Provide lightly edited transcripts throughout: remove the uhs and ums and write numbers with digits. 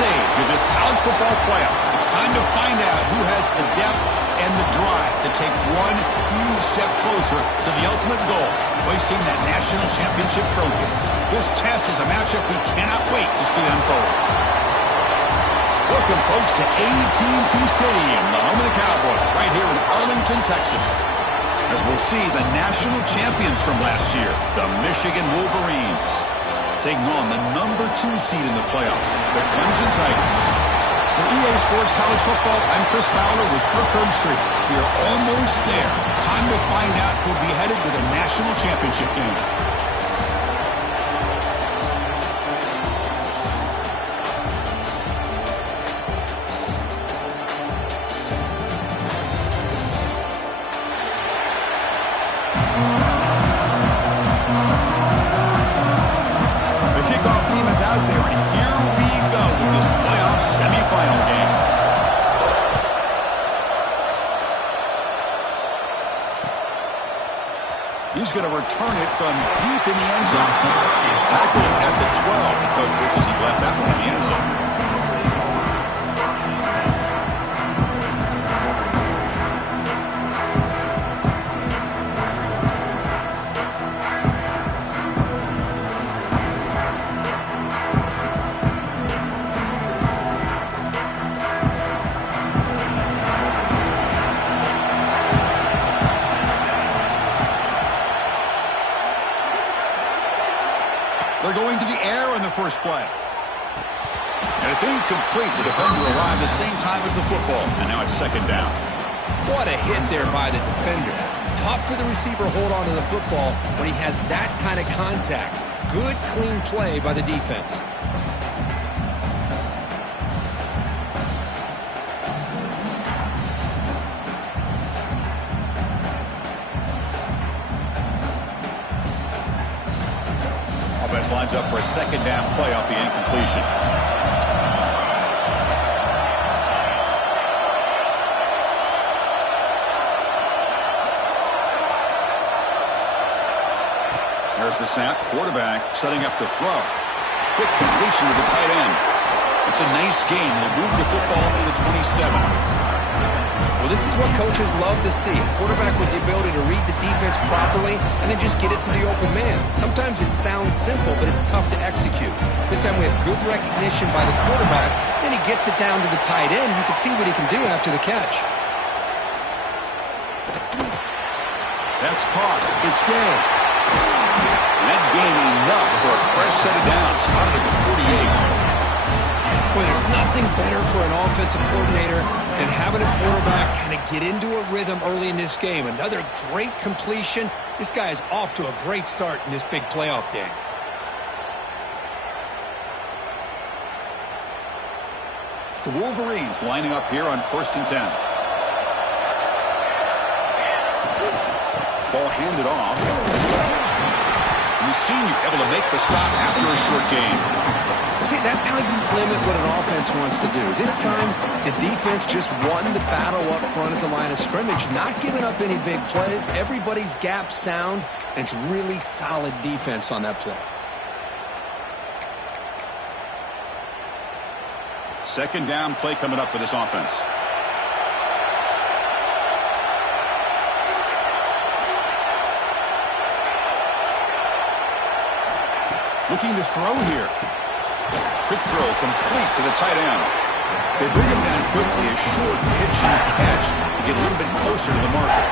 stage of this college football playoff. It's time to find out who has the depth and the drive to take one huge step closer to the ultimate goal, hoisting that national championship trophy. This test is a matchup we cannot wait to see unfold. Welcome, folks, to AT&T Stadium, the home of the Cowboys, right here in Arlington, Texas, as we'll see the national champions from last year, the Michigan Wolverines, taking on the number 2 seed in the playoff, the Clemson Tigers. For EA Sports College Football, I'm Chris Fowler with Kirk Herbstreit. We're almost there. Time to find out who'll be headed to the national championship game. Out there, and here we go with this playoff semifinal game. He's going to return it from deep in the end zone. Tackled at the 12. The coach wishes he left that one in the end zone. They're going to the air on the first play. And it's incomplete. The defender arrived the same time as the football. And now it's second down. What a hit there by the defender. Tough for the receiver to hold on to the football when he has that kind of contact. Good, clean play by the defense. Offense lines up for a second down play off the incompletion. There's the snap. Quarterback setting up the throw. Quick completion to the tight end. It's a nice game. They'll move the football up to the 27. Well, this is what coaches love to see. A quarterback with the ability to read the defense properly and then just get it to the open man. Sometimes it sounds simple, but it's tough to execute. This time we have good recognition by the quarterback. Then he gets it down to the tight end. You can see what he can do after the catch. That's caught. It's game. That gained enough for a fresh set of downs. Spotted at the 48. Well, there's nothing better for an offensive coordinator than having a quarterback kind of get into a rhythm early in this game. Another great completion. This guy is off to a great start in this big playoff game. The Wolverines lining up here on 1st and 10. Ball handed off. The senior able to make the stop after a short game. See, that's how you limit what an offense wants to do. This time, the defense just won the battle up front at the line of scrimmage, not giving up any big plays. Everybody's gap sound, and it's really solid defense on that play. Second down play coming up for this offense. Looking to throw here. Quick throw complete to the tight end. They bring him down quickly. A short pitch and catch to get a little bit closer to the marker.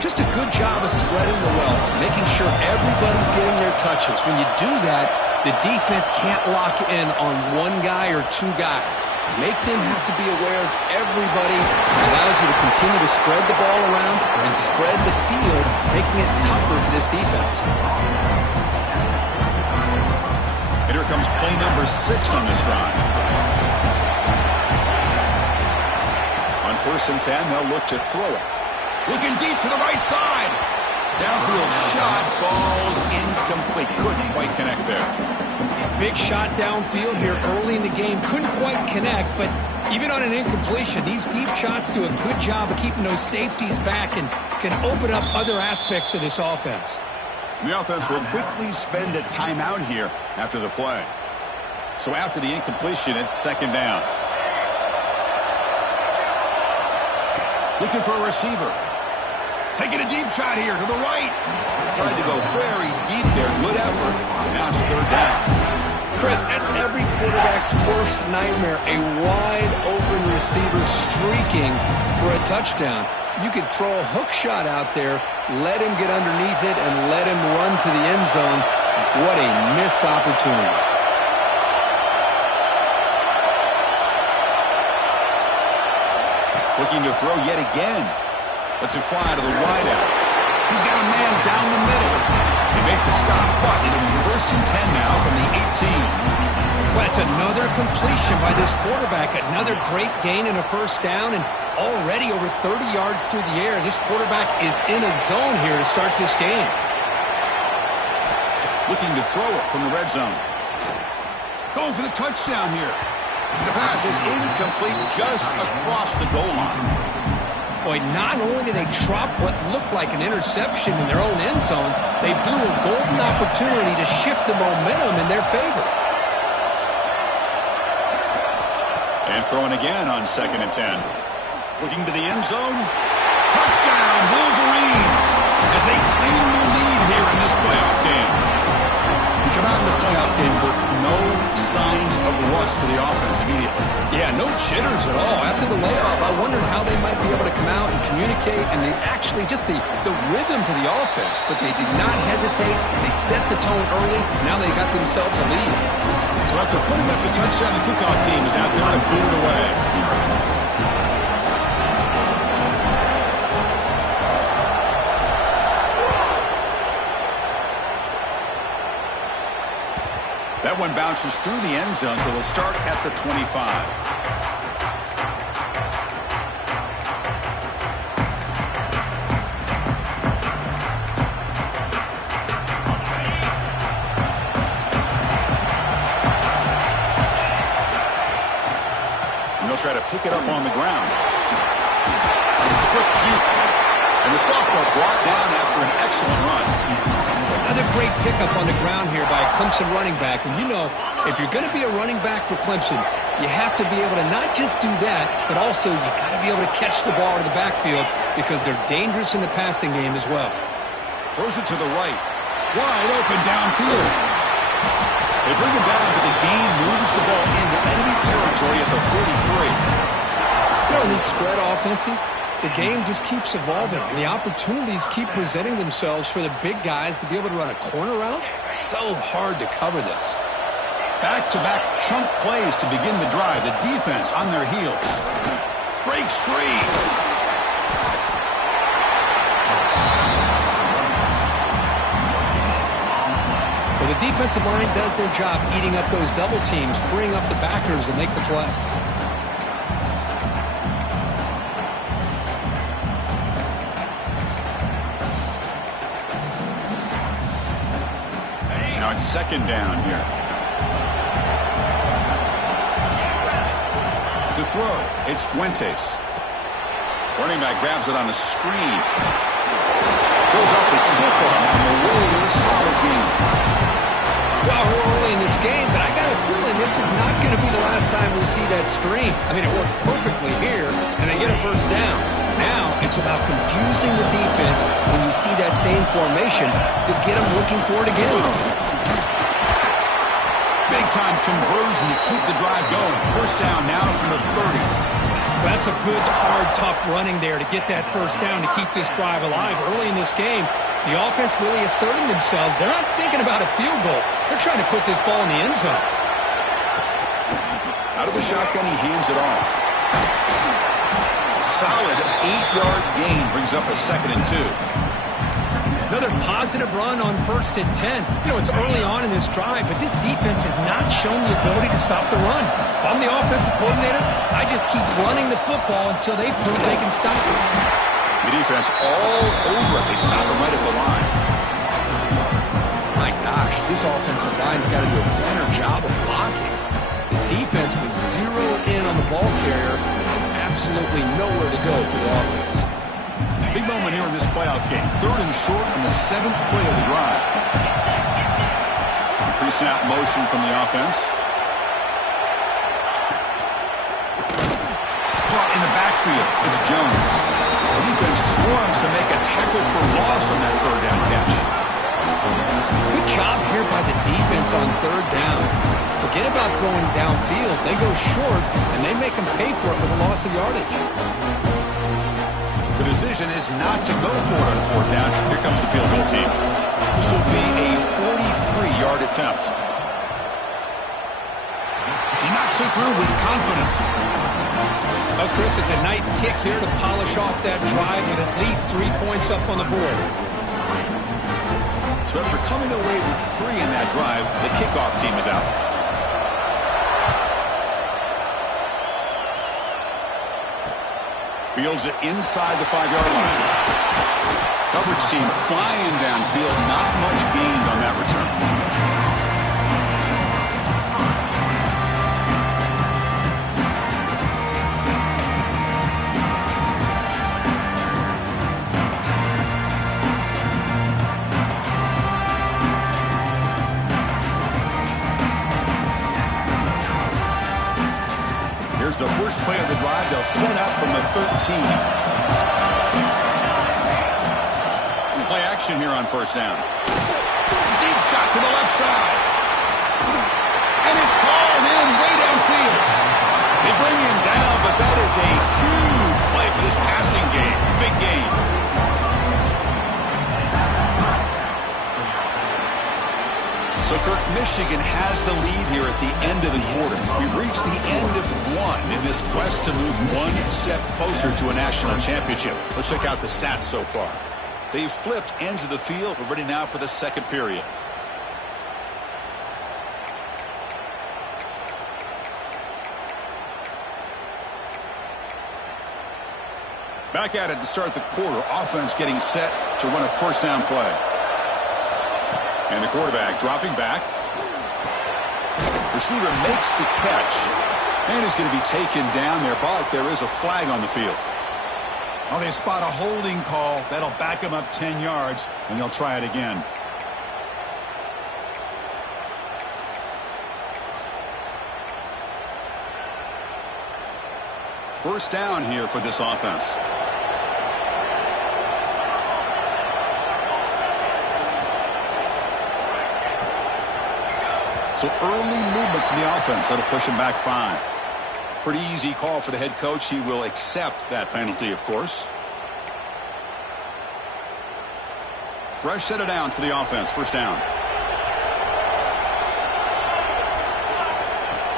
Just a good job of spreading the wealth, making sure everybody's getting their touches. When you do that, the defense can't lock in on one guy or two guys. Make them have to be aware of everybody. It allows you to continue to spread the ball around and spread the field, making it tougher for this defense. And here comes play number 6 on this drive. On 1st and 10, they'll look to throw it. Looking deep to the right side. Downfield shot falls incomplete. Couldn't quite connect there. Big shot downfield here early in the game. Couldn't quite connect, but even on an incompletion, these deep shots do a good job of keeping those safeties back and can open up other aspects of this offense. The offense will quickly spend a timeout here after the play. So after the incompletion, it's second down. Looking for a receiver. Taking a deep shot here to the right. Tried to go very deep there. Good effort. Now it's third down. Chris, that's every quarterback's worst nightmare. A wide-open receiver streaking for a touchdown. You could throw a hook shot out there, let him get underneath it, and let him run to the end zone. What a missed opportunity. Looking to throw yet again. Lets it fly to the wideout. He's got a man down the middle. They make the stop, but it'll be first and 10 now from the 18. Well, it's another completion by this quarterback. Another great gain in a first down, and already over 30 yards through the air. This quarterback is in a zone here to start this game. Looking to throw it from the red zone. Going for the touchdown here. The pass is incomplete just across the goal line. Boy, not only did they drop what looked like an interception in their own end zone, they blew a golden opportunity to shift the momentum in their favor. And throwing again on second and 10. Looking to the end zone. Touchdown, Wolverines, as they claim the lead here in this playoff game. We come out in the playoff game with no signs of rust for the offense immediately. Yeah, no jitters at all. After the layoff, I wondered how they might be able to come out and communicate, and they actually just the rhythm to the offense, but they did not hesitate. They set the tone early. Now they got themselves a lead. So after putting up the touchdown, the kickoff team is out there to boot it away. That one bounces through the end zone, so they'll start at the 25. And they'll try to pick it up on the ground. Quick juke. And the sophomore brought down after an excellent run. Another great pickup on the ground here by a Clemson running back. And you know, if you're going to be a running back for Clemson, you have to be able to not just do that, but also you got to be able to catch the ball in the backfield because they're dangerous in the passing game as well. Throws it to the right. Wide open downfield. They bring him down, but the game moves the ball into enemy territory at the 43. You know, in these spread offenses, the game just keeps evolving, and the opportunities keep presenting themselves for the big guys to be able to run a corner route. So hard to cover this. Back-to-back chunk plays to begin the drive. The defense on their heels. Breaks free. Well, the defensive line does their job eating up those double teams, freeing up the backers to make the play. It's second down here. To throw, it's Fuentes. Running back grabs it on a screen. Throws off the stiff arm on the roller. Solid game. Well, we're early in this game, but I got a feeling this is not going to be the last time we see that screen. I mean, it worked perfectly here, and they get a first down. Now it's about confusing the defense when you see that same formation to get them looking for it again. Big-time conversion to keep the drive going. First down now from the 30. That's a good, hard, tough running there to get that first down to keep this drive alive. Early in this game, the offense really asserting themselves. They're not thinking about a field goal. They're trying to put this ball in the end zone. Out of the shotgun, he hands it off. Solid 8-yard gain brings up a second and 2. Another positive run on first and 10. You know, it's early on in this drive, but this defense has not shown the ability to stop the run. If I'm the offensive coordinator, I just keep running the football until they prove they can stop it. The defense all over it. They stop him right at the line. My gosh, this offensive line's got to do a better job of blocking. The defense was zeroed in on the ball carrier and absolutely nowhere to go for the offense. Big moment here in this playoff game. Third and short on the 7th play of the drive. Pre-snap motion from the offense. the backfield. It's Jones. The defense swarms to make a tackle for loss on that third down catch. Good job here by the defense on third down. Forget about throwing downfield. They go short, and they make them pay for it with a loss of yardage. The decision is not to go for it on fourth down. Here comes the field goal team. This will be a 43-yard attempt. He knocks it through with confidence. Oh, Chris, it's a nice kick here to polish off that drive with at least 3 points up on the board. So after coming away with 3 in that drive, the kickoff team is out. Fields it inside the 5-yard line. Coverage team flying downfield. Not much gained on that return. Here's the first play of the drive. They'll set up from the 13. Play action here on first down. Deep shot to the left side. And it's hauled in way downfield. They bring him down, but that is a huge play for this passing game. Big game. So, Kirk, Michigan has the lead here at the end of the quarter. We've reached the end of one in this quest to move one step closer to a national championship. Let's check out the stats so far. They've flipped ends of the field. We're ready now for the second period. Back at it to start the quarter. Offense getting set to run a first down play. And the quarterback dropping back. Receiver makes the catch. And he's going to be taken down there, but there is a flag on the field. Oh, they spot a holding call. That'll back him up 10 yards, and they'll try it again. First down here for this offense. So early movement from the offense. That'll push him back 5. Pretty easy call for the head coach. He will accept that penalty, of course. Fresh set of downs for the offense. First down.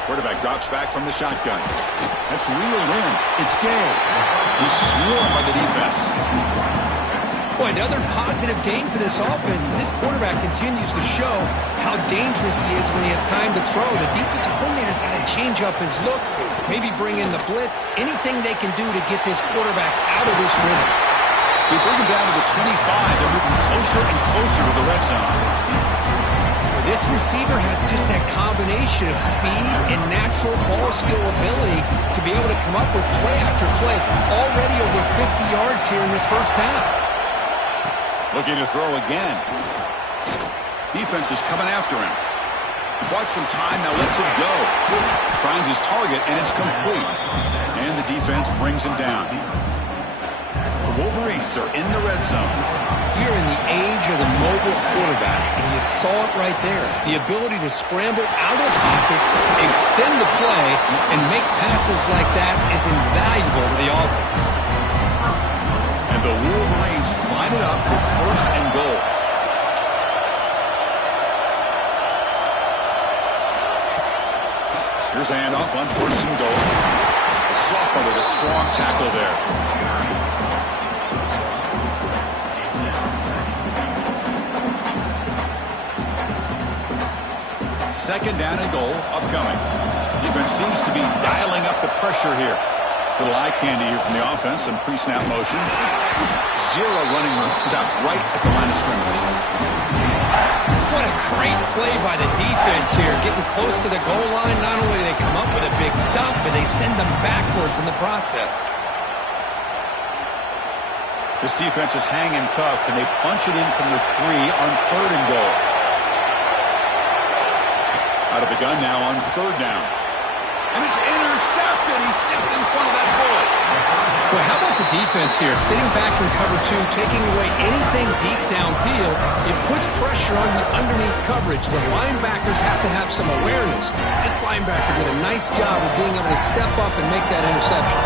Quarterback drops back from the shotgun. That's reeled in. It's game. He's swarmed by the defense. Boy, another positive game for this offense, and this quarterback continues to show how dangerous he is when he has time to throw. The defensive coordinator's got to change up his looks, maybe bring in the blitz, anything they can do to get this quarterback out of this rhythm. They bring him down to the 25. They're moving closer and closer to the red zone. This receiver has just that combination of speed and natural ball skill ability to be able to come up with play after play. Already over 50 yards here in this first half. Looking to throw again. Defense is coming after him. Bought some time, now lets it go. Finds his target, and it's complete. And the defense brings him down. The Wolverines are in the red zone. We're in the age of the mobile quarterback, and you saw it right there. The ability to scramble out of the pocket, extend the play, and make passes like that is invaluable to the offense. And the Wolverines line it up for first and goal. Here's the handoff on first and goal. The sophomore with a strong tackle there. Second down and goal upcoming. Defense seems to be dialing up the pressure here. Little eye candy here from the offense. Some pre-snap motion. Zero running room. Stop right at the line of scrimmage. What a great play by the defense here. Getting close to the goal line. Not only do they come up with a big stop, but they send them backwards in the process. This defense is hanging tough, and they punch it in from the 3 on third and goal. Out of the gun now on third down. And it's intercepted. He stepped in front of that bullet. defense here. Sitting back in cover two, taking away anything deep downfield, it puts pressure on the underneath coverage. The linebackers have to have some awareness. This linebacker did a nice job of being able to step up and make that interception.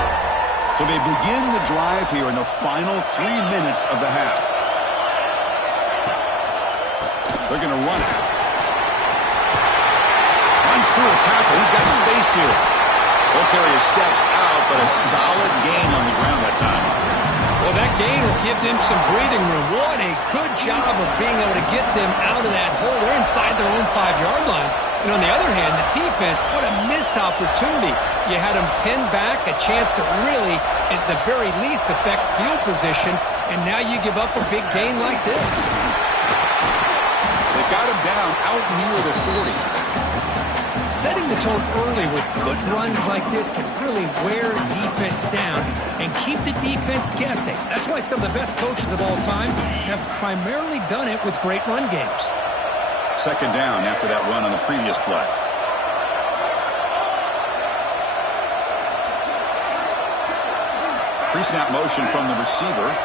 So they begin the drive here in the final 3 minutes of the half. They're going to run it. Runs through a tackle. He's got space here. He'll carry his steps out, but a solid gain on the ground that time. Well, that gain will give them some breathing room. What a good job of being able to get them out of that hole. They're inside their own 5-yard line. And on the other hand, the defense, what a missed opportunity. You had them pinned back, a chance to really, at the very least, affect field position, and now you give up a big gain like this. They got him down out near the 40. Setting the tone early with good runs like this can really wear defense down and keep the defense guessing. That's why some of the best coaches of all time have primarily done it with great run games. Second down after that run on the previous play. Pre-snap motion from the receiver.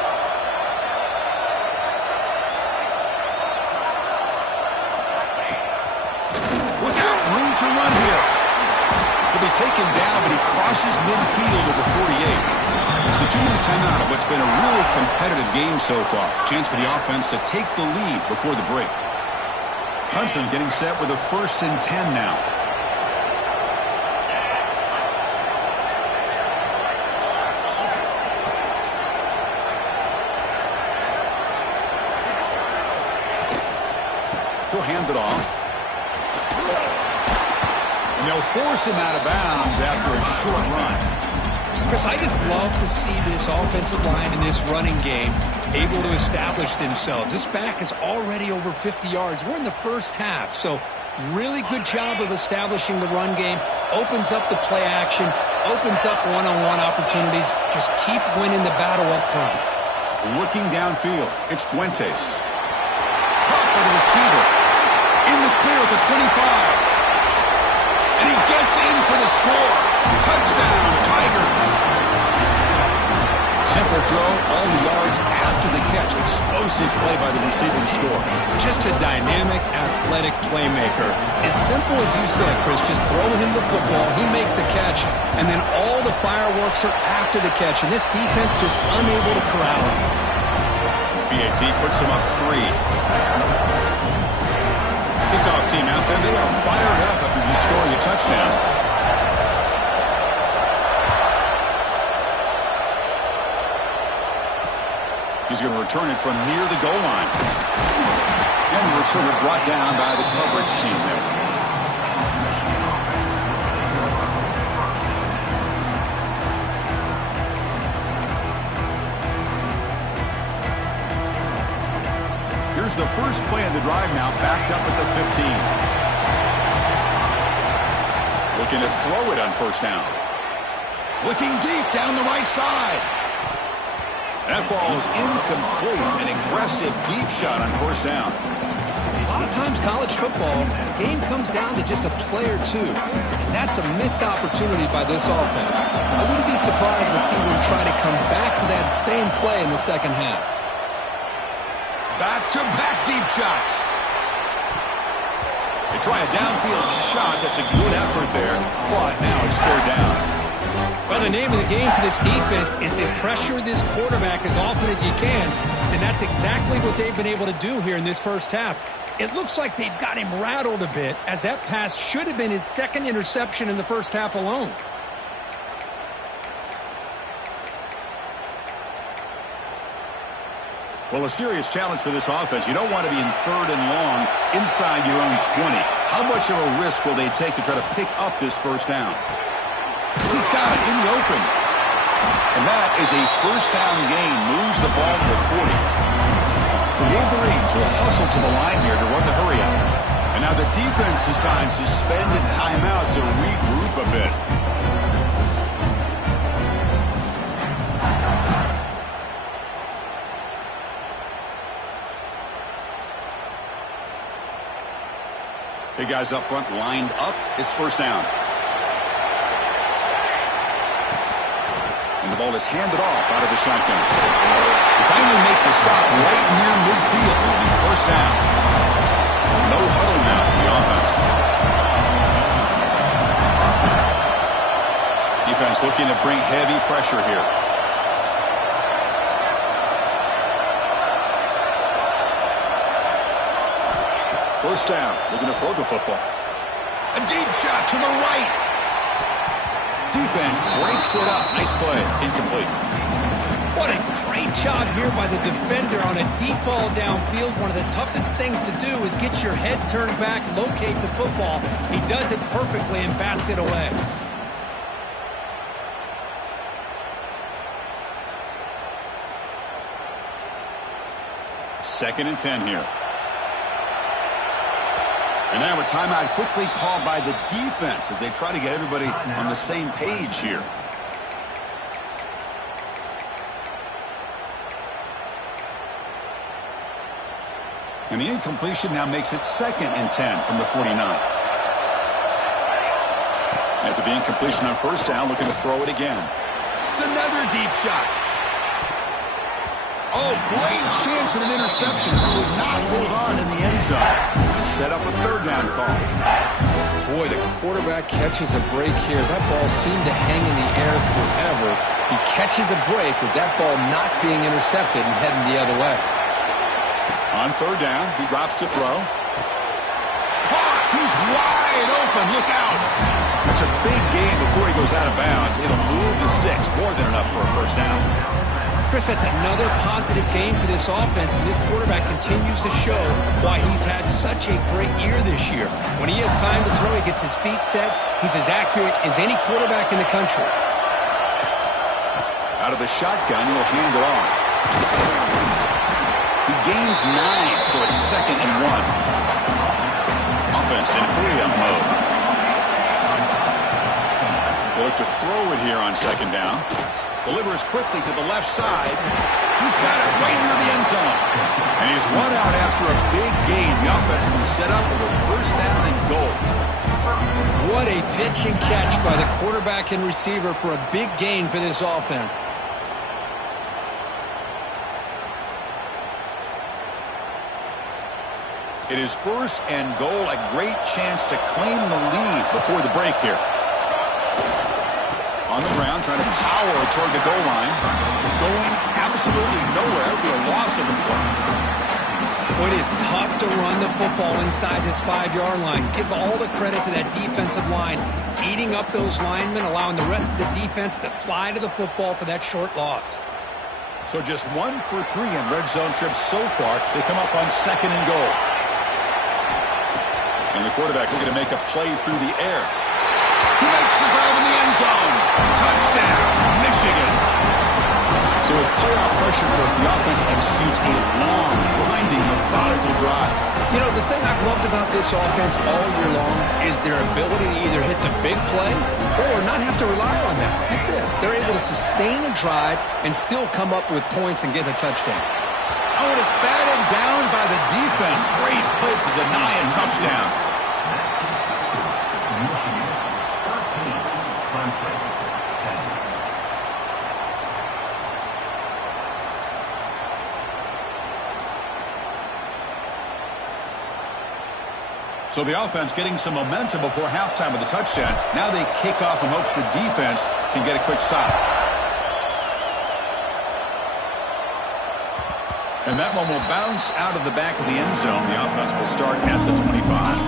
To run here. He'll be taken down, but he crosses midfield at the 48. It's the 2-minute timeout of what's been a really competitive game so far. Chance for the offense to take the lead before the break. Clemson getting set with a 1st and 10 now. He'll hand it off. And they'll force him out of bounds after a short run. Chris, I just love to see this offensive line in this running game able to establish themselves. This back is already over 50 yards. We're in the first half, so really good job of establishing the run game. Opens up the play action, opens up one-on-one opportunities. Just keep winning the battle up front. Looking downfield, it's Fuentes. Caught by the receiver. In the clear at the 25. And he gets in for the score. Touchdown, Tigers. Simple throw, all the yards after the catch. Explosive play by the receiver to score. Just a dynamic, athletic playmaker. As simple as you said, Chris, just throw him the football, he makes a catch, and then all the fireworks are after the catch, and this defense just unable to corral him. BAT puts him up 3. Kickoff team out there. They are fired up after just scoring a touchdown. He's going to return it from near the goal line. And the returner brought down by the coverage team there. Here's the first play of the drive now, backed up at the 15. Looking to throw it on 1st down. Looking deep down the right side. That ball is incomplete. An aggressive deep shot on 1st down. A lot of times college football, the game comes down to just a play or two. And that's a missed opportunity by this offense. I wouldn't be surprised to see them try to come back to that same play in the second half. Back-to-back deep shots. They try a downfield shot. That's a good effort there. But now it's 3rd down. Well, the name of the game for this defense is to pressure this quarterback as often as you can, and that's exactly what they've been able to do here in this first half. It looks like they've got him rattled a bit, as that pass should have been his 2nd interception in the first half alone. Well, a serious challenge for this offense. You don't want to be in 3rd and long inside your own 20. How much of a risk will they take to try to pick up this 1st down? He's got it in the open. And that is a 1st down gain. Moves the ball to the 40. The Wolverines will hustle to the line here to run the hurry up. And now the defense decides to spend a timeout to regroup a bit. Big guys up front lined up. It's 1st down. And the ball is handed off out of the shotgun. They finally make the stop right near midfield. It'll be first down. No huddle now for the offense. Defense looking to bring heavy pressure here. First down. Looking to throw the football. A deep shot to the right. Defense breaks it up. Nice play. Incomplete. What a great job here by the defender on a deep ball downfield. One of the toughest things to do is get your head turned back, locate the football. He does it perfectly and bats it away. Second and 10 here. And now a timeout quickly called by the defense as they try to get everybody on the same page here. And the incompletion now makes it second and 10 from the 49. After the incompletion on first down, looking to throw it again. It's another deep shot. Oh, great chance at an interception. He would not hold on in the end zone. Set up a third down call. Boy, the quarterback catches a break here. That ball seemed to hang in the air forever. He catches a break with that ball not being intercepted and heading the other way. On third down, he drops to throw. Caught! He's wide open. Look out! That's a big gain before he goes out of bounds. It'll move the sticks. More than enough for a first down. Chris, that's another positive game for this offense, and this quarterback continues to show why he's had such a great year this year. When he has time to throw, he gets his feet set. He's as accurate as any quarterback in the country. Out of the shotgun, he'll hand it off. He gains 9, so it's second and 1. Offense in hurry-up mode. They look to throw it here on second down. Delivers quickly to the left side. He's got it right near the end zone. And he's run out after a big gain. The offense will be set up with a first down and goal. What a pitch and catch by the quarterback and receiver for a big gain for this offense. It is first and goal. A great chance to claim the lead before the break here. On the ground, trying to power toward the goal line. Going absolutely nowhere. It'll be a loss of the play. Well, it is tough to run the football inside this 5-yard line. Give all the credit to that defensive line, eating up those linemen, allowing the rest of the defense to fly to the football for that short loss. So just 1 for 3 in red zone trips so far. They come up on second and goal. And the quarterback looking to make a play through the air. He makes the grab in the end zone. Touchdown, Michigan. So with playoff pressure, the offense executes a long, grinding, methodical drive. You know, the thing I've loved about this offense all year long is their ability to either hit the big play or not have to rely on that. Like this, they're able to sustain a drive and still come up with points and get a touchdown. Oh, and it's batted down by the defense. Great play to deny a touchdown. So the offense getting some momentum before halftime with the touchdown. Now they kick off in hopes the defense can get a quick stop. And that one will bounce out of the back of the end zone. The offense will start at the 25.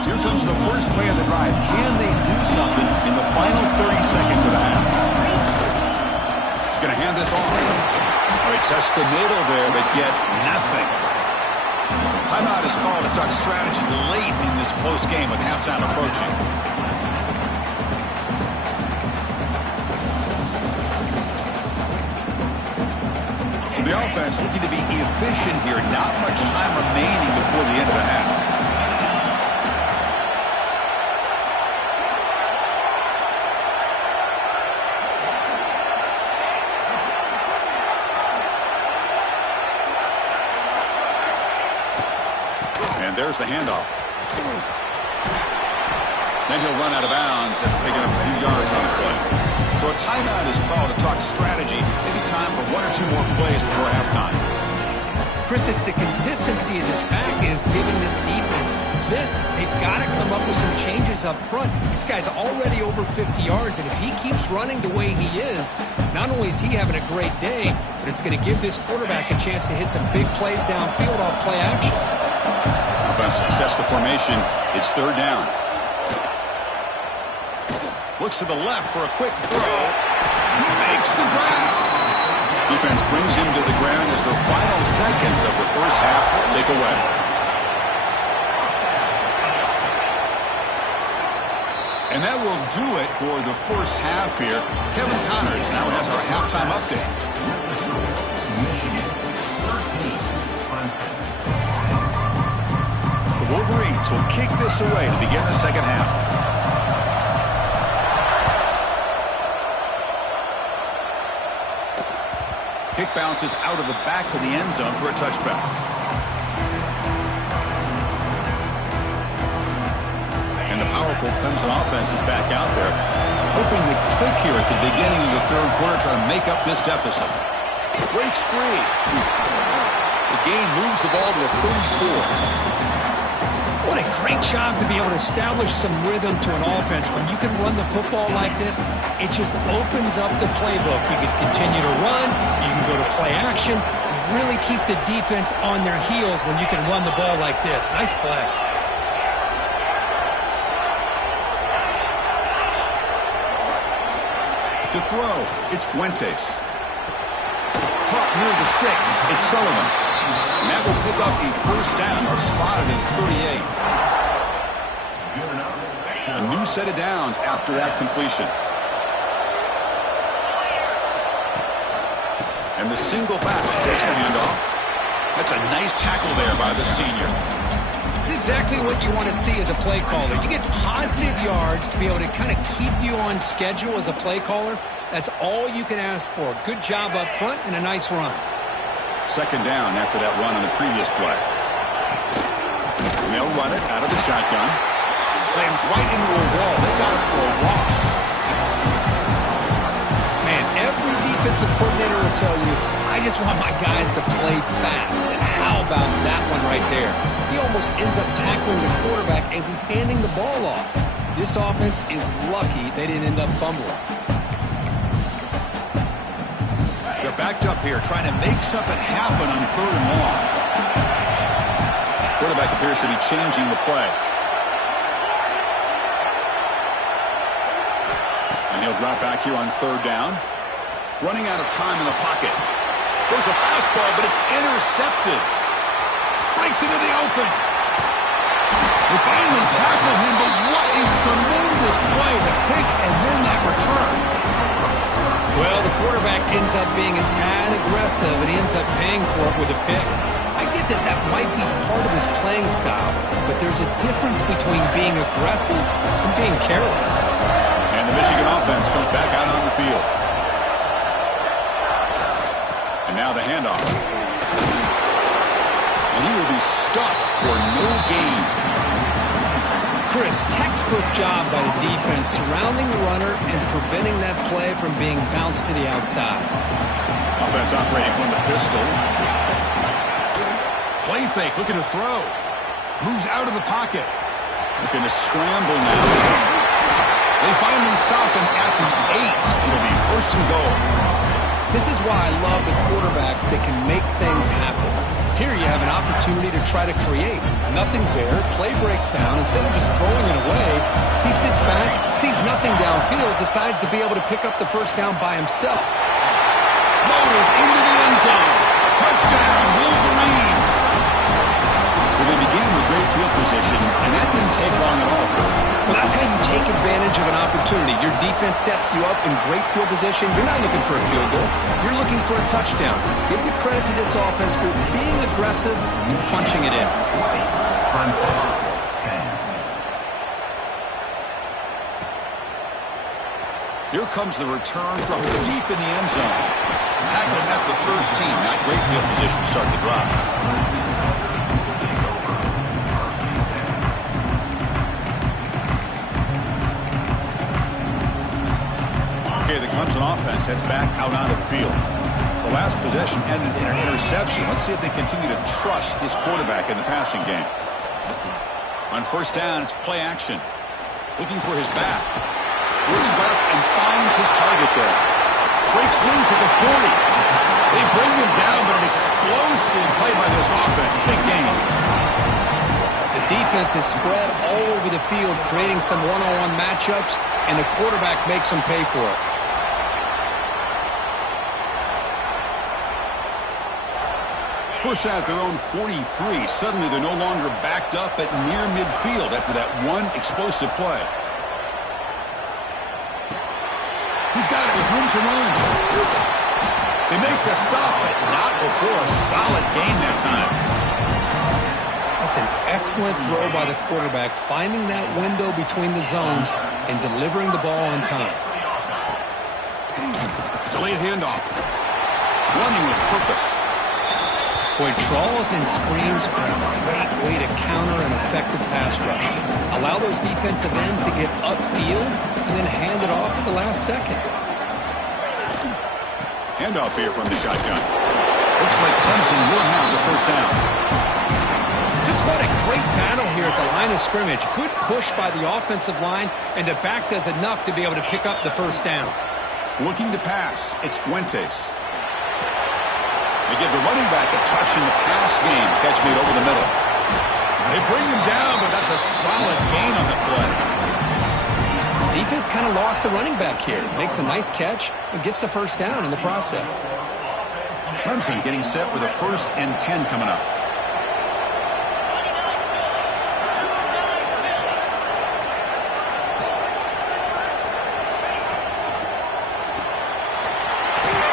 So here comes the first play of the drive. Can they do something in the final 30 seconds of the half? He's going to hand this off. They test the middle there, but get nothing. Timeout is called. A duck strategy late in this close game with halftime approaching. So the offense looking to be efficient here. Not much time remaining before the end of the half. There's the handoff. Then he'll run out of bounds after picking up a few yards on the play. So a timeout is called to talk strategy. Maybe time for one or two more plays before halftime. Chris, it's the consistency of this pack is giving this defense fits. They've got to come up with some changes up front. This guy's already over 50 yards, and if he keeps running the way he is, not only is he having a great day, but it's going to give this quarterback a chance to hit some big plays downfield off play action. Offense sets the formation. It's third down. Looks to the left for a quick throw. He makes the grab. Defense brings him to the ground as the final seconds of the first half tick away. And that will do it for the first half here. Kevin Connors now has our halftime update. The Wolverines will kick this away to begin the second half. Kick bounces out of the back of the end zone for a touchback. And the powerful Clemson offense is back out there, hoping to click here at the beginning of the third quarter, trying to make up this deficit. Breaks free. The gain moves the ball to the 34. What a great job to be able to establish some rhythm to an offense. When you can run the football like this, it just opens up the playbook. You can continue to run. You can go to play action. You really keep the defense on their heels when you can run the ball like this. Nice play. To throw, it's Fuentes. Caught near the sticks, it's Sullivan. And that will pick up a first down, spotted at 38. A new set of downs after that completion. And the single back takes the handoff. That's a nice tackle there by the senior. It's exactly what you want to see as a play caller. You get positive yards to be able to kind of keep you on schedule as a play caller. That's all you can ask for. Good job up front and a nice run. Second down after that run on the previous play. And they'll run it out of the shotgun. Slams right into a wall. They got it for a loss. Man, every defensive coordinator will tell you, I just want my guys to play fast. And how about that one right there? He almost ends up tackling the quarterback as he's handing the ball off. This offense is lucky they didn't end up fumbling. They're backed up here, trying to make something happen on third and long. Quarterback appears to be changing the play. And he'll drop back here on third down. Running out of time in the pocket. There's a fastball, but it's intercepted. Breaks into the open. We finally tackle him, but what a tremendous play. The pick and then that return. Well, the quarterback ends up being a tad aggressive, and he ends up paying for it with a pick. I get that that might be part of his playing style, but there's a difference between being aggressive and being careless. And the Michigan offense comes back out on the field. And now the handoff. And he will be stuffed for no gain. Chris, textbook job by the defense surrounding the runner and preventing that play from being bounced to the outside. Offense operating from the pistol. Play fake, looking to throw. Moves out of the pocket. Looking to scramble now. They finally stop him at the 8. It'll be first and goal. This is why I love the quarterbacks that can make things happen. Here you have an opportunity to try to create. Nothing's there. Play breaks down. Instead of just throwing it away, he sits back, sees nothing downfield, decides to be able to pick up the first down by himself. Motors into the end zone. Touchdown, Wolverines. Well, they began with great field position, and that didn't take long at all, Kurt. Well, that's how you take advantage of an opportunity. Your defense sets you up in great field position. You're not looking for a field goal. You're looking for a touchdown. Give the credit to this offense for being aggressive and punching it in. Here comes the return from deep in the end zone. Tackled at the 13. Not great field position to start the drive. Clemson offense heads back out onto the field. The last possession ended in an interception. Let's see if they continue to trust this quarterback in the passing game. On first down, it's play action. Looking for his back. Looks left and finds his target there. Breaks loose at the 40. They bring him down, but an explosive play by this offense. Big game. The defense is spread all over the field, creating some one-on-one matchups, and the quarterback makes them pay for it. First out at their own 43. Suddenly they're no longer backed up at near midfield after that one explosive play. He's got it with room to run. They make the stop, but not before a solid gain that time. That's an excellent throw by the quarterback, finding that window between the zones and delivering the ball on time. Delayed handoff. Running with purpose. Boy, draws and screens are a great way to counter an effective pass rush. Allow those defensive ends to get upfield and then hand it off at the last second. Handoff here from the shotgun. Looks like Clemson will have the first down. Just what a great battle here at the line of scrimmage. Good push by the offensive line, and the back does enough to be able to pick up the first down. Looking to pass. It's Fuentes. They give the running back a touch in the pass game. Catch made over the middle. They bring him down, but that's a solid gain on the play. Defense kind of lost a running back here. Makes a nice catch and gets the first down in the process. Clemson getting set with a 1st and 10 coming up.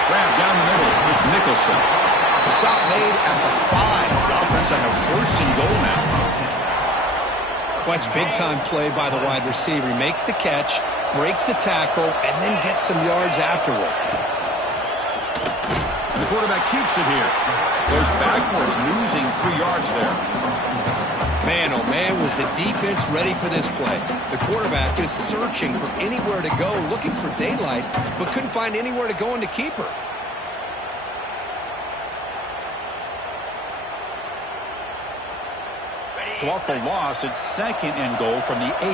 Grab down the middle. It's Nicholson. The stop made at the 5. The offense will have 1st and goal now. Watch big-time play by the wide receiver. He makes the catch, breaks the tackle, and then gets some yards afterward. And the quarterback keeps it here. Goes backwards, losing 3 yards there. Man, oh man, was the defense ready for this play. The quarterback just searching for anywhere to go, looking for daylight, but couldn't find anywhere to go in the keeper. So off the loss, it's 2nd and goal from the 8.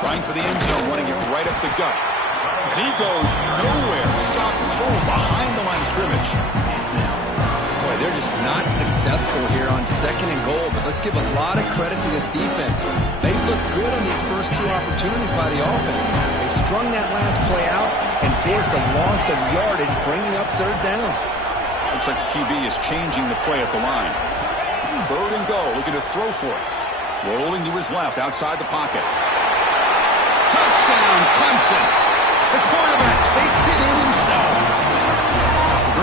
Trying for the end zone, running it right up the gut. And he goes nowhere. Stop cold behind the line of scrimmage. Boy, they're just not successful here on 2nd and goal, but let's give a lot of credit to this defense. They look good on these first 2 opportunities by the offense. They strung that last play out and forced a loss of yardage, bringing up 3rd down. Looks like the QB is changing the play at the line. 3rd and goal, looking to throw for it. Rolling to his left, outside the pocket. Touchdown, Clemson! The quarterback takes it in himself.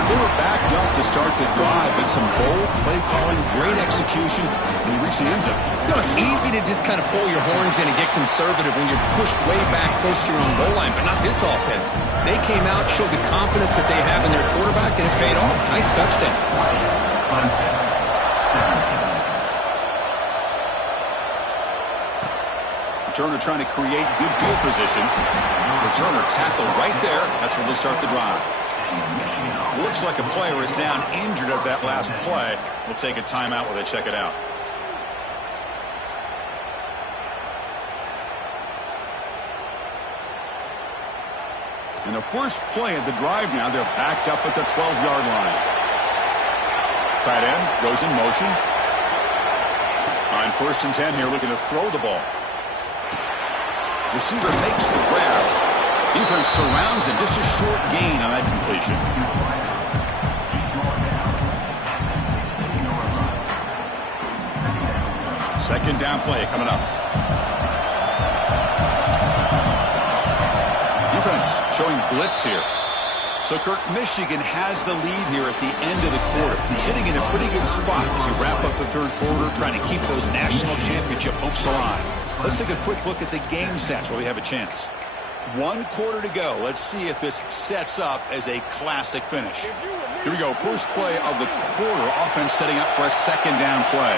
They were backed up to start the drive, but some bold play calling, great execution, and he reached the end zone. You know, it's easy to just kind of pull your horns in and get conservative when you're pushed way back close to your own goal line, but not this offense. They came out, showed the confidence that they have in their quarterback, and it paid off. Nice touchdown. Returner trying to create good field position. Returner tackled right there. That's where they'll start the drive. Looks like a player is down injured at that last play. We'll take a timeout while they check it out. In the first play of the drive now, they're backed up at the 12-yard line. Tight end goes in motion. On 1st and 10 here, looking to throw the ball. Receiver makes the grab. Defense surrounds him. Just a short gain on that completion. Second down play coming up. Defense showing blitz here. So, Kirk, Michigan has the lead here at the end of the quarter. Sitting in a pretty good spot as we wrap up the 3rd quarter, trying to keep those national championship hopes alive. Let's take a quick look at the game stats where we have a chance. 1 quarter to go. Let's see if this sets up as a classic finish. Here we go. First play of the quarter. Offense setting up for a 2nd down play.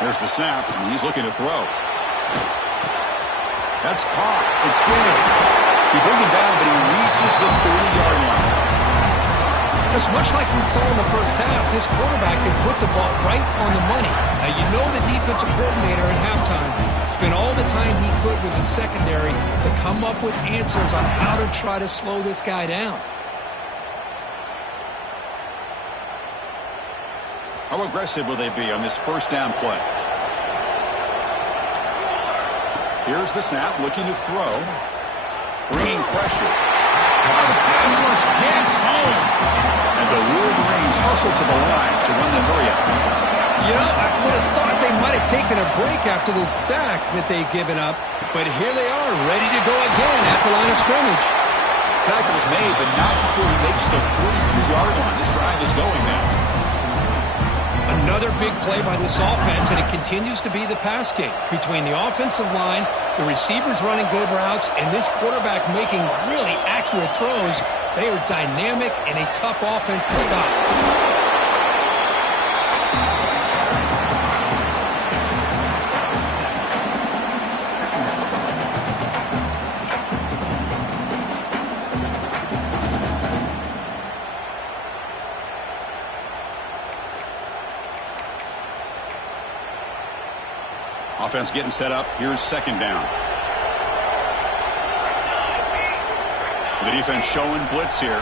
Here's the snap, and he's looking to throw. That's caught. It's good. He bring him down, but he reaches the 30-yard line. Just much like we saw in the first half, this quarterback can put the ball right on the money. Now, you know the defensive coordinator at halftime spent all the time he could with the secondary to come up with answers on how to try to slow this guy down. How aggressive will they be on this first down play? Here's the snap, looking to throw. Bringing pressure. The pass rush gets home. And the Wolverines hustle to the line to run the hurry up. You know, I would have thought they might have taken a break after the sack that they've given up. But here they are, ready to go again at the line of scrimmage. Tackle's made, but not before he makes the 43-yard line. This drive is going now. Another big play by this offense, and it continues to be the pass game. Between the offensive line, the receivers running good routes, and this quarterback making really accurate throws, they are dynamic and a tough offense to stop. Offense getting set up. Here's second down. The defense showing blitz here.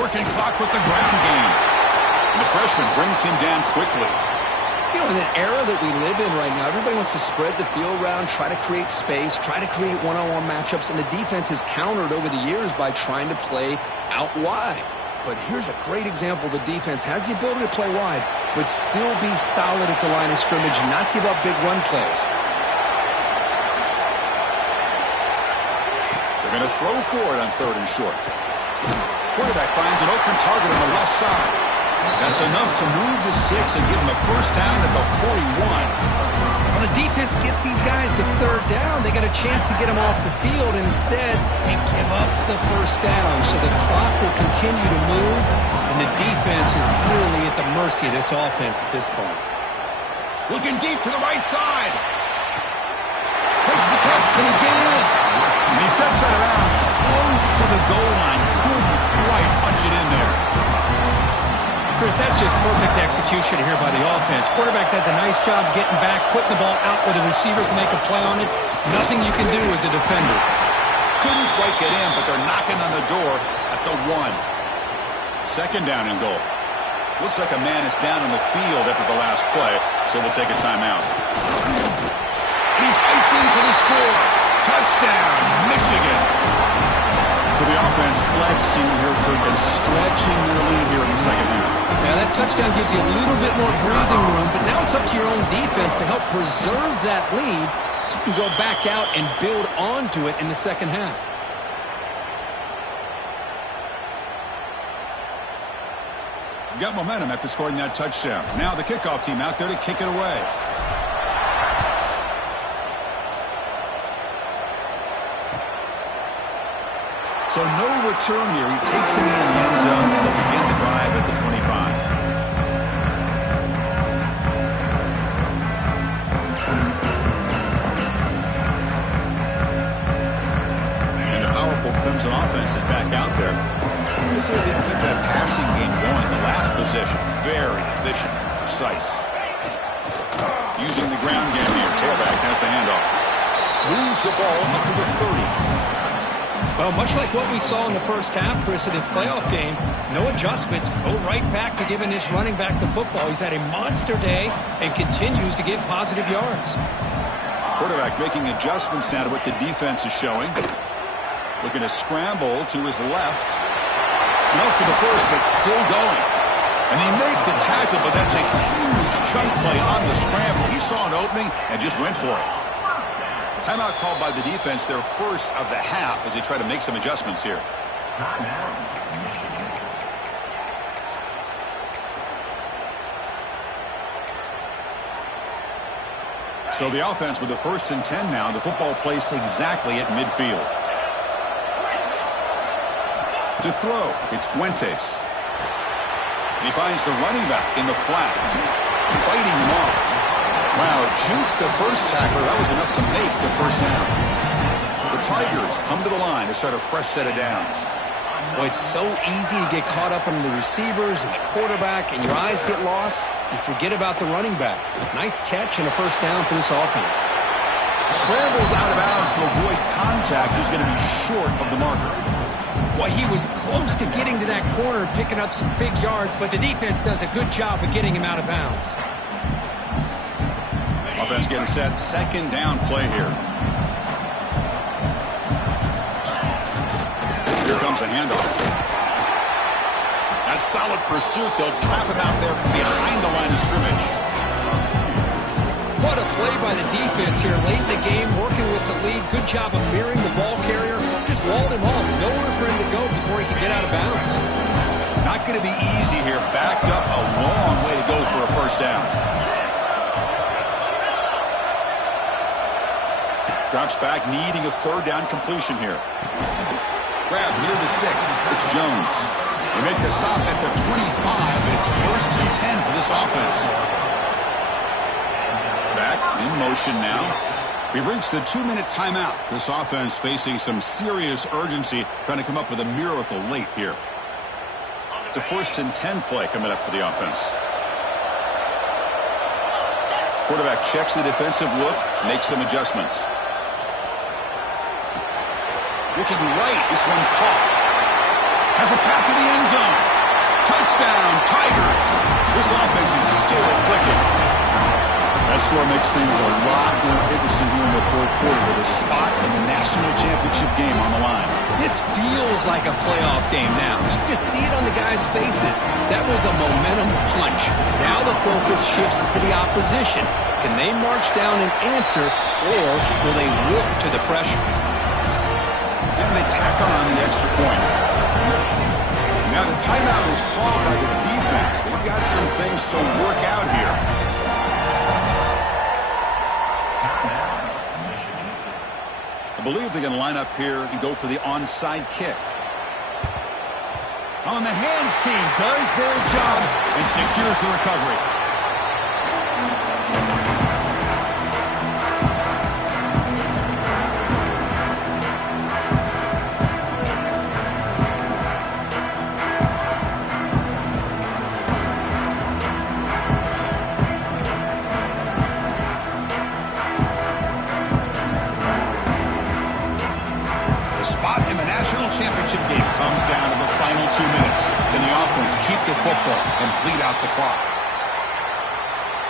Working clock with the ground game. And the freshman brings him down quickly. You know, in an era that we live in right now, everybody wants to spread the field around, try to create space, try to create one-on-one matchups, and the defense has countered over the years by trying to play out wide. But here's a great example. The defense has the ability to play wide, but still be solid at the line of scrimmage, not give up big run plays. They're going to throw for it on third and short. Quarterback finds an open target on the left side. That's enough to move the sticks and give them a first down at the 41. Well, the defense gets these guys to third down. They got a chance to get them off the field, and instead they give up the first down. So the clock will continue to move, and the defense is really at the mercy of this offense at this point. Looking deep to the right side. Makes the catch. Can he get in? And he steps out of bounds close to the goal line. Couldn't quite punch it in there. Chris, that's just perfect execution here by the offense. Quarterback does a nice job getting back, putting the ball out where the receiver can make a play on it. Nothing you can do as a defender. Couldn't quite get in, but they're knocking on the door at the 1. Second down and goal. Looks like a man is down on the field after the last play, so we'll take a timeout. He fights in for the score. Touchdown, Michigan. So the offense flexing here, Kirk, and stretching their lead here in the second half. Now that touchdown gives you a little bit more breathing room, but now it's up to your own defense to help preserve that lead so you can go back out and build onto it in the second half. Got momentum after scoring that touchdown. Now the kickoff team out there to kick it away. So no return here. He takes it in the end zone and they'll begin the drive at the 25. And the powerful Clemson offense is back out there. Let's see if they can keep that passing game going. The last possession, very efficient, precise. Using the ground game here. Tailback has the handoff. Moves the ball up to the 30. Well, much like what we saw in the first half, Chris, of this playoff game, no adjustments. Go right back to giving this running back the football. He's had a monster day and continues to get positive yards. Quarterback making adjustments now to what the defense is showing. Looking to scramble to his left. No for the first, but still going. And they make the tackle, but that's a huge chunk play on the scramble. He saw an opening and just went for it. Timeout called by the defense, their first of the half, as they try to make some adjustments here. So the offense with the 1st and 10 now. The football placed exactly at midfield. To throw, it's Fuentes. He finds the running back in the flat. fighting him off. Wow, juke the first tackler. That was enough to make the first down. The Tigers come to the line to start a fresh set of downs. Well, it's so easy to get caught up in the receivers and the quarterback, and your eyes get lost. You forget about the running back. Nice catch and a first down for this offense. Scrambles out of bounds to avoid contact. He's going to be short of the marker. Well, he was close to getting to that corner and picking up some big yards, but the defense does a good job of getting him out of bounds. Offense getting set. Second down play here. Here comes a handoff. That's solid pursuit. They'll trap him out there behind the line of scrimmage. What a play by the defense here late in the game, working with the lead. Good job of mirroring the ball carrier. Just walled him off. Nowhere for him to go before he could get out of bounds. Not going to be easy here. Backed up a long way to go for a first down. Drops back, needing a third down completion here. Grab near the sticks. It's Jones. They make the stop at the 25, and it's 1st and 10 for this offense. Back in motion now. We've reached the 2-minute timeout. This offense facing some serious urgency, trying to come up with a miracle late here. It's a 1st and 10 play coming up for the offense. Quarterback checks the defensive look, makes some adjustments. Looking right, this one caught. Has a path to the end zone. Touchdown, Tigers. This offense is still clicking. That score makes things a lot more interesting here in the fourth quarter with a spot in the national championship game on the line. This feels like a playoff game now. You can see it on the guys' faces. That was a momentum punch. Now the focus shifts to the opposition. Can they march down and answer, or will they wilt to the pressure? And they tack on the extra point. Now the timeout is called by the defense. They've got some things to work out here. I believe they're going to line up here and go for the onside kick. On the hands team does their job and secures the recovery. Championship game comes down to the final 2 minutes. Can the offense keep the football and bleed out the clock?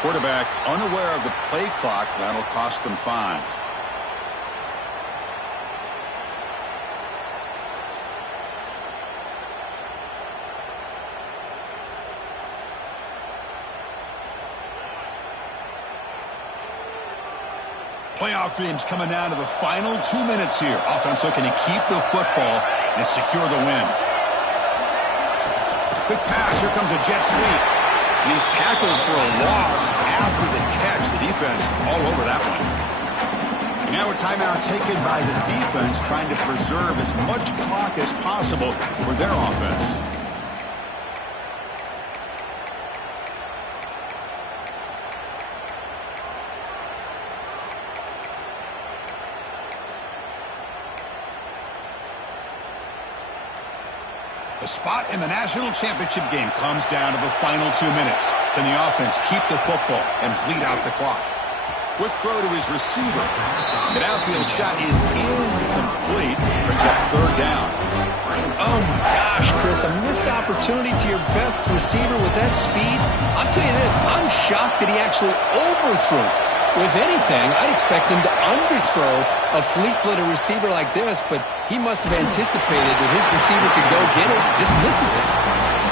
Quarterback unaware of the play clock. That'll cost them 5. Playoff dreams coming down to the final 2 minutes here. Offense looking to keep the football and secure the win. Quick pass. Here comes a jet sweep. And he's tackled for a loss after the catch. The defense all over that one. And now a timeout taken by the defense, trying to preserve as much clock as possible for their offense. The spot in the national championship game comes down to the final 2 minutes. Can the offense keep the football and bleed out the clock? Quick throw to his receiver. The outfield shot is incomplete. Brings up 3rd down. Oh, my gosh, Chris. A missed opportunity to your best receiver with that speed. I'll tell you this. I'm shocked that he actually overthrew. If anything, I'd expect him to underthrow a fleet-footed receiver like this, but he must have anticipated that his receiver could go get it, just misses it.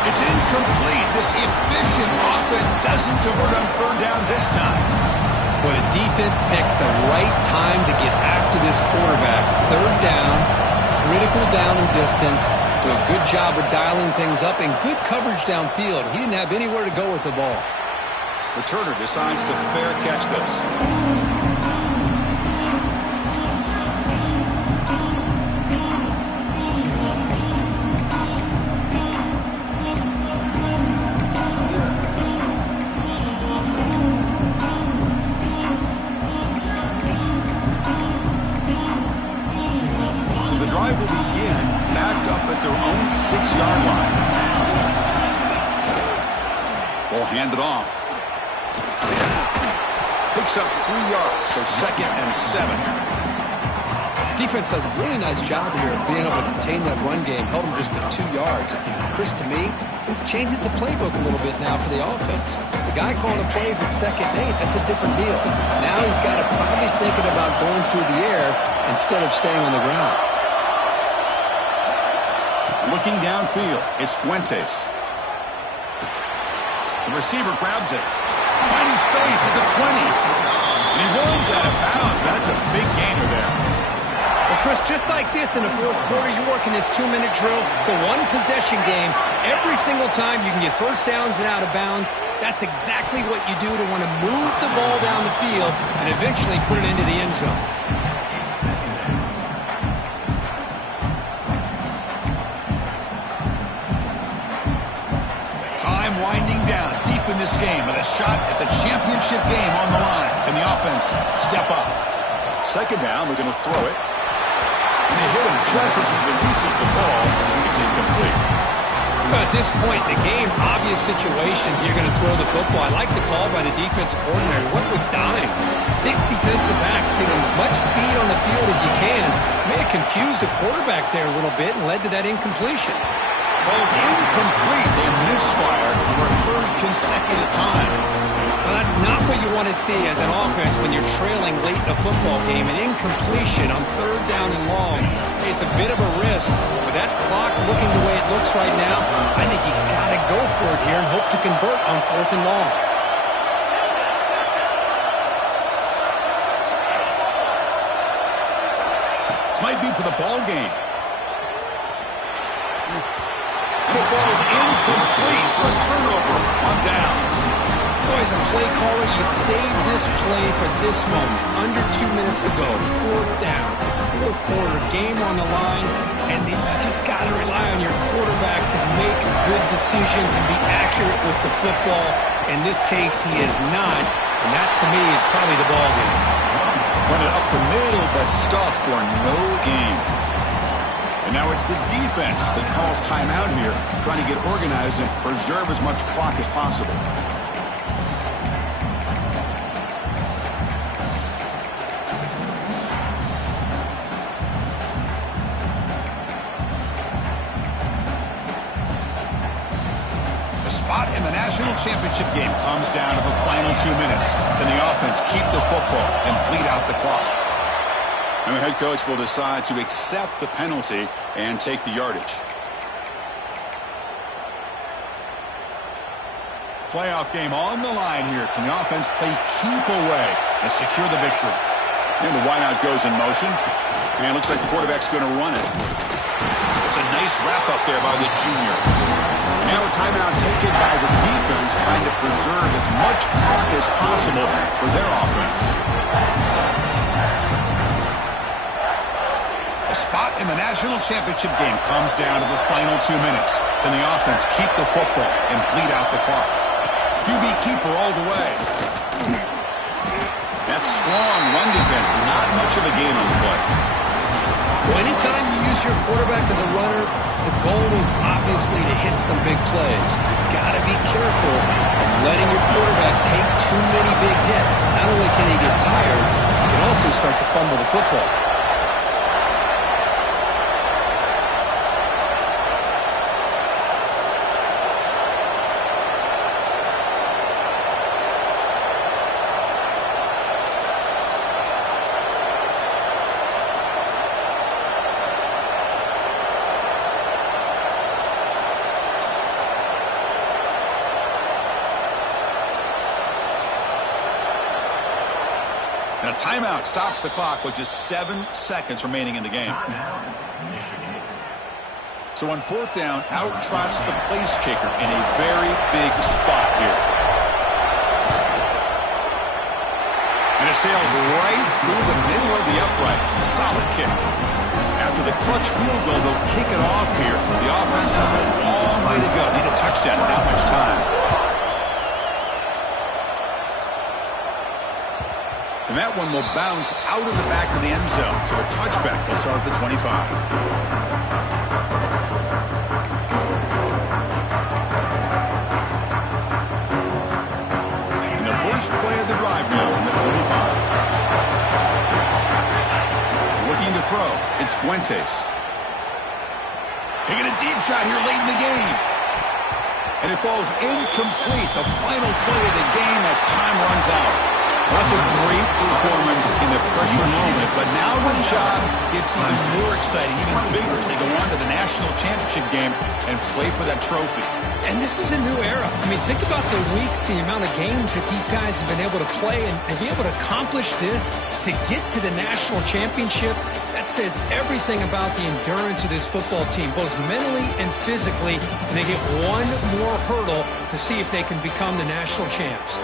It's incomplete. This efficient offense doesn't convert on 3rd down this time. Well, the defense picks the right time to get after this quarterback. 3rd down, critical down and distance. Do a good job of dialing things up and good coverage downfield. He didn't have anywhere to go with the ball. Returner decides to fair catch this. Hand it off. Picks up 3 yards, so 2nd and 7. Defense does a really nice job here of being able to contain that run game. Held them just at 2 yards. Chris, to me, this changes the playbook a little bit now for the offense. The guy calling the plays at 2nd and 8, that's a different deal. Now he's got to probably thinking about going through the air instead of staying on the ground. Looking downfield, it's Fuentes. The receiver grabs it. Finding space at the 20. And he runs out of bounds. That's a big gainer there. Well, Chris, just like this in the 4th quarter, you're working this 2-minute drill for one possession game. Every single time you can get first downs and out of bounds. That's exactly what you do to want to move the ball down the field and eventually put it into the end zone. Time winding down deep in this game with a shot at the championship game on the line. Can the offense step up? 2nd down, we're going to throw it. And they hit him just as he releases the ball. It's incomplete. At this point in the game, obvious situations, you're going to throw the football. I like the call by the defensive coordinator. What with dime? 6 defensive backs getting as much speed on the field as you can. May have confused the quarterback there a little bit and led to that incompletion. Ball's incomplete. They misfire for a 3rd consecutive time. Well, that's not what you want to see as an offense when you're trailing late in a football game. An incompletion on 3rd down and long. It's a bit of a risk. With that clock looking the way it looks right now, I think you got to go for it here and hope to convert on 4th and long. This might be for the ball game. And it falls incomplete for a turnover on downs. Boy, as a play caller, you save this play for this moment. Under 2 minutes to go. 4th down. 4th quarter. Game on the line. And then you just got to rely on your quarterback to make good decisions and be accurate with the football. In this case, he is not. And that, to me, is probably the ball game. Run it up the middle, but stuffed for no gain. And now it's the defense that calls timeout here, trying to get organized and preserve as much clock as possible. The spot in the national championship game comes down to the final 2 minutes. Can the offense keep the football and bleed out the clock? And the head coach will decide to accept the penalty and take the yardage. Playoff game on the line here. Can the offense play keep away and secure the victory? And the wideout goes in motion. And it looks like the quarterback's going to run it. It's a nice wrap-up there by the junior. Now a timeout taken by the defense, trying to preserve as much clock as possible for their offense. A spot in the national championship game comes down to the final 2 minutes. Can the offense keep the football and bleed out the clock? QB keeper all the way. That's strong run defense. Not much of a gain on the play. Well, anytime you use your quarterback as a runner, the goal is obviously to hit some big plays. You've got to be careful of letting your quarterback take too many big hits. Not only can he get tired, he can also start to fumble the football. And a timeout stops the clock with just 7 seconds remaining in the game. So on 4th down, out trots the place kicker in a very big spot here. And it sails right through the middle of the uprights. A solid kick. After the clutch field goal, they'll kick it off here. The offense has a long way to go. Need a touchdown, not much time. And that one will bounce out of the back of the end zone. So a touchback will start at the 25. It's Fuentes. Taking a deep shot here late in the game. And it falls incomplete. The final play of the game as time runs out. That's a great performance in the pressure moment, but now the job gets even more exciting, even bigger as they go on to the national championship game and play for that trophy. And this is a new era. I mean, think about the weeks, the amount of games that these guys have been able to play, and to be able to accomplish this, to get to the national championship, that says everything about the endurance of this football team, both mentally and physically, and they get one more hurdle to see if they can become the national champs.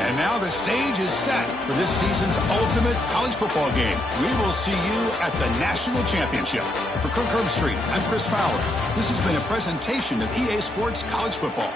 And now the stage is set for this season's ultimate college football game. We will see you at the national championship. For Kirk Herbstreit, I'm Chris Fowler. This has been a presentation of EA Sports College Football.